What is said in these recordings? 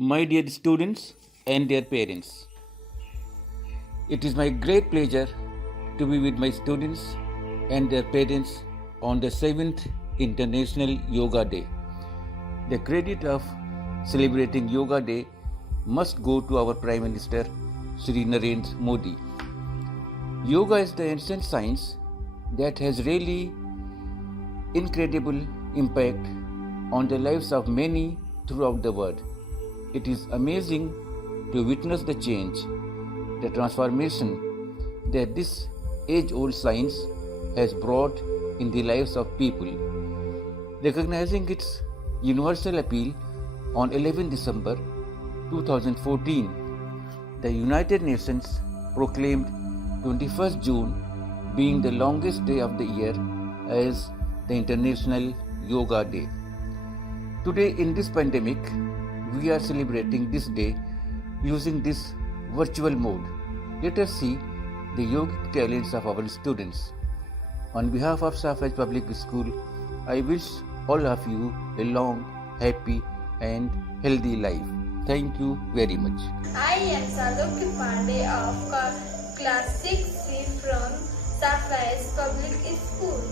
My dear students and their parents, it is my great pleasure to be with my students and their parents on the 7th International Yoga Day. The credit of celebrating Yoga Day must go to our Prime Minister Shri Narendra Modi. Yoga is the ancient science that has really incredible impact on the lives of many throughout the world. It is amazing to witness the change, the transformation that this age-old science has brought in the lives of people. Recognizing its universal appeal on 11 December 2014, the United Nations proclaimed 21st June being the longest day of the year as the International Yoga Day. Today in this pandemic, we are celebrating this day using this virtual mode. Let us see the yogic talents of our students. On behalf of Safaj Public School, I wish all of you a long, happy and healthy life. Thank you very much. I am Sadokya Pandey of Class 6C from Safaj Public School.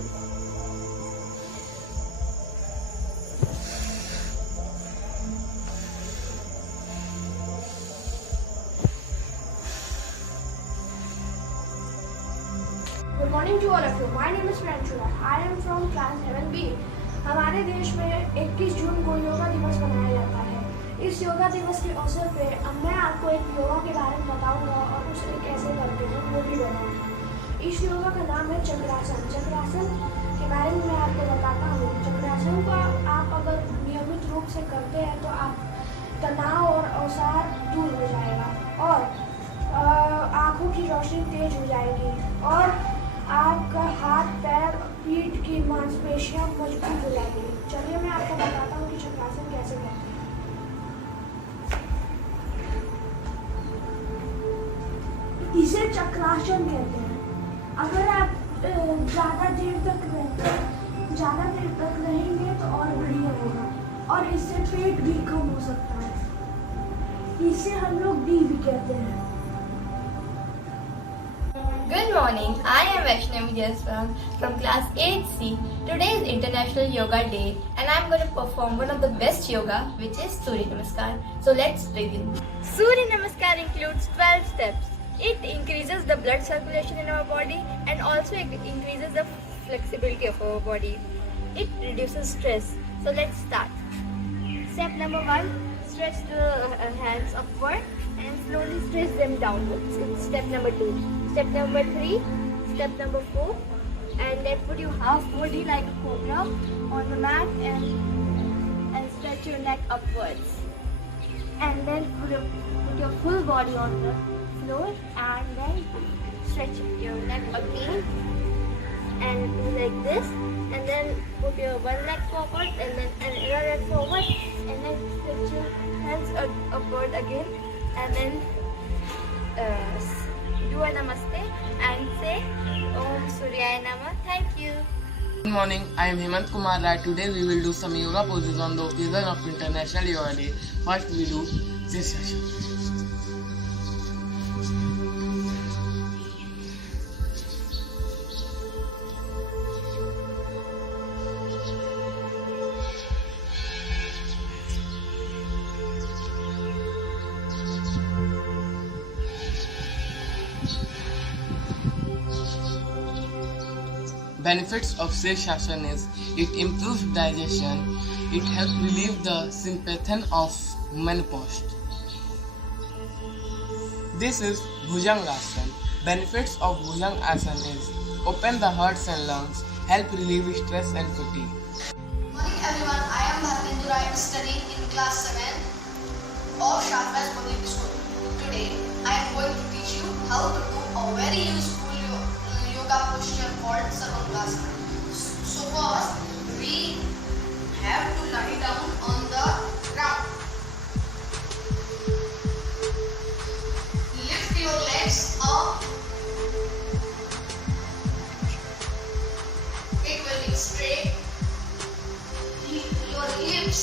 Good morning to all of you. My name is Pranchula. I am from class 7B. हमारे देश में 21 जून को योगा दिवस मनाया जाता है। इस योगा दिवस के अवसर पे अब मैं आपको एक योगा के बारे में बताऊंगा और उसे कैसे करते हैं वो भी बताऊंगा। इस योगा का नाम है चक्रासन। चक्रासन के बारे में मैं आपको बताता हूँ। चक्रासन को आप अगर नियमित रूप से करते हैं तो आप तनाव और अवसाद दूर हो जाएगा और आँखों की रोशनी तेज हो जाएगी और आपका हाथ पैर पीठ की मांसपेशियां मजबूत हो जाएंगी। चलिए मैं आपको बताता हूँ कि चक्रासन कैसे करते हैं। इसे चक्रासन कहते हैं। अगर आप ज़्यादा देर तक रहेंगे तो और बढ़िया होगा और इससे पेट भी कम हो सकता है। इसे हम लोग डी भी कहते हैं। Good morning, I am Vaishnavi Jaswant from class 8C. Today is International Yoga Day and I am going to perform one of the best yoga, which is Surya Namaskar. So let's begin. Surya Namaskar includes 12 steps. It increases the blood circulation in our body and also it increases the flexibility of our body. It reduces stress. So let's start. Step number 1, stretch the hands upward and slowly stretch them downwards. It's step number 2. Step number 3, step number 4, and then put your half body like a cobra on the mat and stretch your neck upwards. And then put your full body on the floor and then stretch your neck again and do like this. And then put your one leg forward and then another leg forward and then stretch your hands upward again and then do a namaste and say Om Suryaya Namah. Thank you. Good morning, I am Hemant Kumar Rai. Today we will do some yoga poses on the occasion of International Yoga Day. First we do Sirsasana. Benefits of Sirsasana is it improves digestion, it helps relieve the symptom of menopause. This is Bhujangasana. Benefits of Bhujangasana is open the heart and lungs, help relieve stress and fatigue. Good morning everyone, I am Bhartendra. I am studying in class 7 of Sharpaz Public School. Today I am going to teach you how to do a very useful yoga posture called Sarvangasana. So first we have to lie down on the ground. Lift your legs up. It will be straight. Your hips,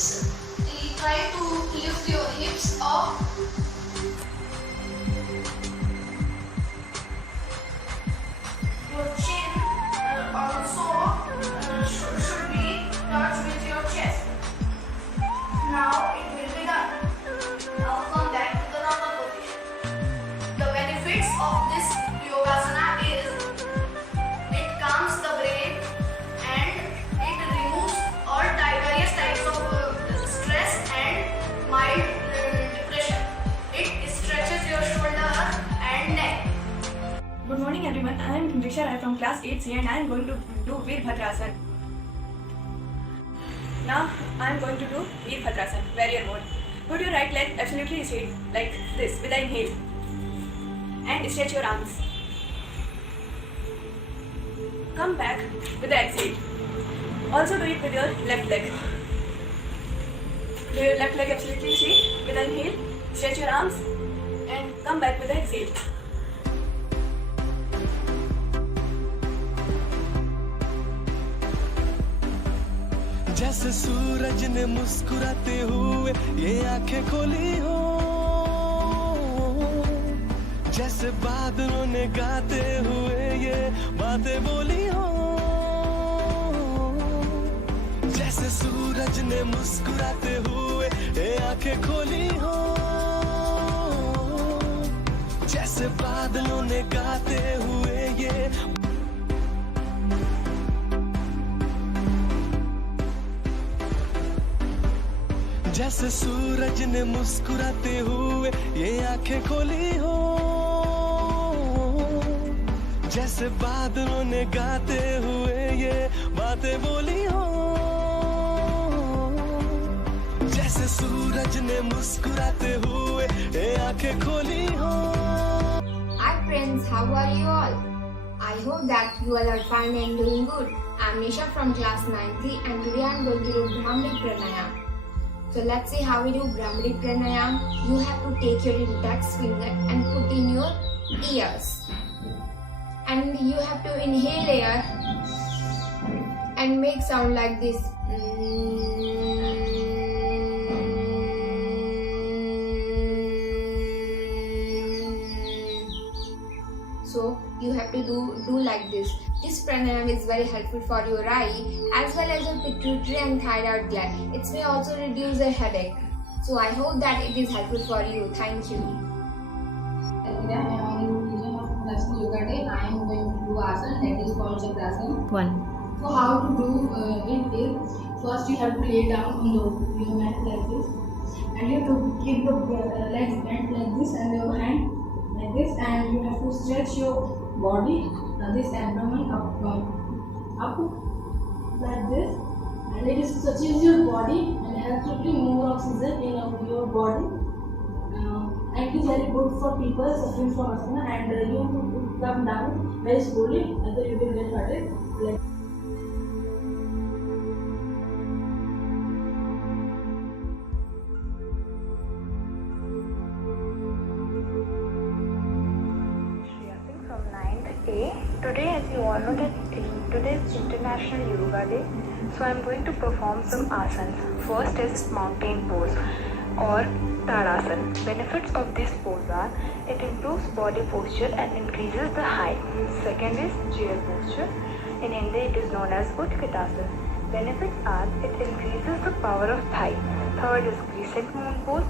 try to lift your hips from class 8C and I am going to do Veerbhadrasana. Now I am going to do Veerbhadrasana, warrior mode. Put your right leg absolutely straight like this with an inhale and stretch your arms. Come back with the exhale. Also do it with your left leg. Do your left leg absolutely straight with an inhale, stretch your arms and come back with the exhale. जैसे सूरज ने मुस्कुराते हुए ये आंखें खोली हो, जैसे बादलों ने गाते हुए ये बातें बोली हो, जैसे सूरज ने मुस्कुराते हुए ये आंखें खोली हो, जैसे बादलों ने गाते हुए ये जैसे सूरज ने मुस्कुराते हुए ये आंखें खोली हो, जैसे बादलों ने गाते हुए ये बातें बोली हो, जैसे सूरज ने मुस्कुराते हुए ये आंखें खोली हो. Hi friends, how are you all? I hope that you all are fine and doing good. I am Nisha from class 9th and today I am going to do Brahmari Pranayam. So let's see how we do Brahmari Pranayam. You have to take your index finger and put in your ears. And you have to inhale air and make sound like this. So you have to do like this. This pranayam is very helpful for your eye as well as your pituitary and thyroid gland. It may also reduce the headache. So I hope that it is helpful for you. Thank you. Today I am on the occasion of National Yoga Day. I am going to do asana that is called Chakrasana. 1. So how to do it is, first you have to lay down on the yoga mat like this, and you have to keep the legs bent like this and your hand like this, and you have to stretch your body, this abdomen up like this, and it touches your body and helps to bring more oxygen in your body. And it is very good for people suffering from asthma, and you have to come down very slowly until you will get started. Like from 9th A. Today, as you all know, that today is International Yoga Day, so I am going to perform some asanas. First is mountain pose or Tadasana. Benefits of this pose are it improves body posture and increases the height. Second is chair posture. In Hindi, it is known as Utkatasana. Benefits are it increases the power of thigh. Third is crescent moon pose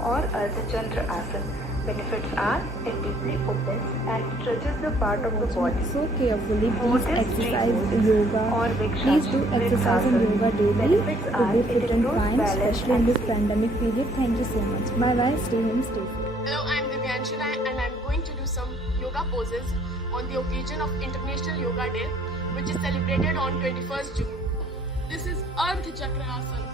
or Ardha Asana. Benefits are it deeply opens and stretches the part of the body. So carefully, please exercise yoga. Please do exercise and yoga daily to be fit and fine, especially in this pandemic period. Thank you so much. Bye bye. Stay home, stay safe. Hello, I am Divyanshana and I am going to do some yoga poses on the occasion of International Yoga Day, which is celebrated on 21st June. This is Ardha Chakra Asana.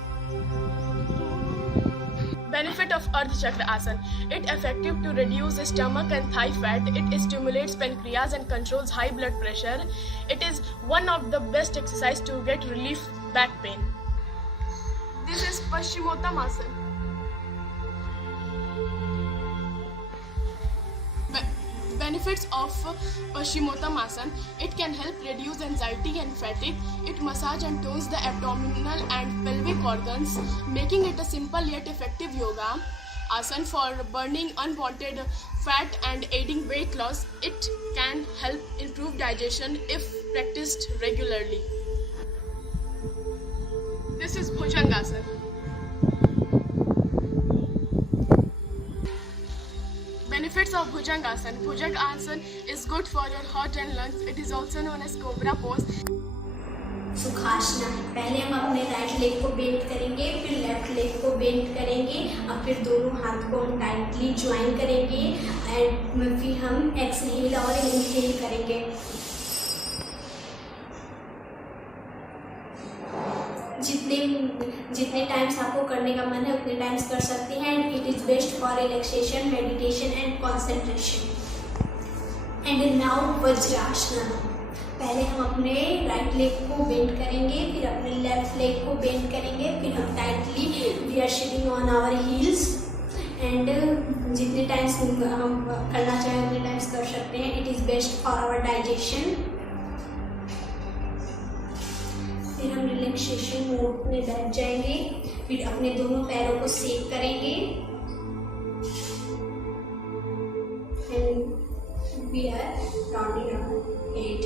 Benefit of Ardha Chakra Asana. It effective to reduce the stomach and thigh fat. It stimulates pancreas and controls high blood pressure. It is one of the best exercise to get relief back pain. This is Paschimottam Asana. Benefits of Paschimottam Asana. It can help reduce anxiety and fatigue. It massage and tones the abdominal and pelvic organs, making it a simple yet effective yoga asana for burning unwanted fat and aiding weight loss. It can help improve digestion if practiced regularly. This is Bhujangasana. Benefits of Bhujangasana. Bhujangasana is good for your heart and lungs. It is also known as Cobra pose. Sukhasana. पहले हम अपने right leg को bend करेंगे, फिर left leg को bend करेंगे और फिर दोनों हाथ को हम टाइटली ज्वाइन करेंगे एंड फिर हम एक्सहेल और इनहेल करेंगे. जितने टाइम्स आपको करने का मन है उतने टाइम्स कर सकते हैं and it is best for relaxation, meditation and concentration. And now vajrasana. पहले हम अपने राइट लेग को बेंड करेंगे, फिर अपने लेफ्ट लेग को बेंड करेंगे, फिर हम tightly we are sitting on our heels and जितने टाइम्स हम करना चाहें उतने टाइम्स कर सकते हैं। It is best for our digestion. फिर हम रिलैक्सेशन मोड में बैठ जाएंगे, फिर अपने दोनों पैरों को सेक करेंगे and we are rounding our head.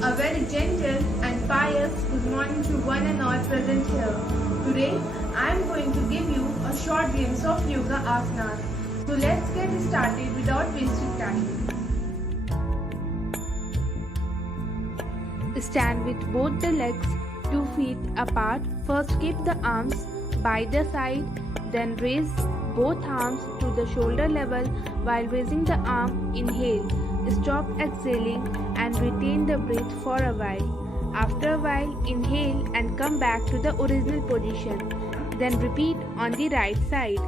A very gentle and pious good morning to one and all present here. Today I am going to give you a short glimpse of yoga asanas. So let's get started without wasting time. Stand with both the legs 2 feet apart. First keep the arms by the side, then raise both arms to the shoulder level. While raising the arm, inhale. Stop exhaling and retain the breath for a while. After a while, inhale and come back to the original position. Then repeat on the right side.